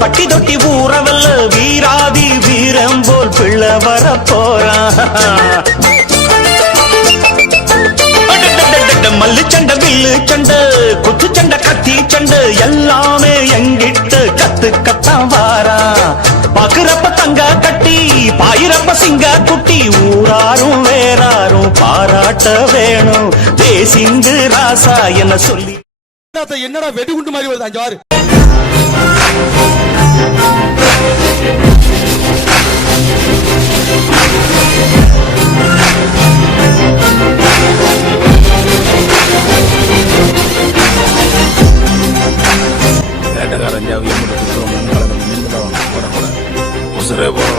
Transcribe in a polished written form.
பட்டி தொட்டி ஊறவல்ல வீராதி வீரம் போல் பிள்ளை வர போறான். மல்லு சண்டை வில்லு சண்டை குத்து சண்டை கத்தி சண்டை எல்லாமே எங்கிட்ட கத்துக்கத்தான் வாரா. பாக்குறப்ப தங்க கட்டி பாயிரப்ப சிங்க குட்டி ஊராரும் வேறாரும் பாராட்ட வேணும் தேசிங்கு ராசா என்ன சொல்லி. என்னடா வெடிகுண்டு மாதிரி வருது அஞ்சாறு. வேட்டக்காரன் ஜாவியம் உசுரே போற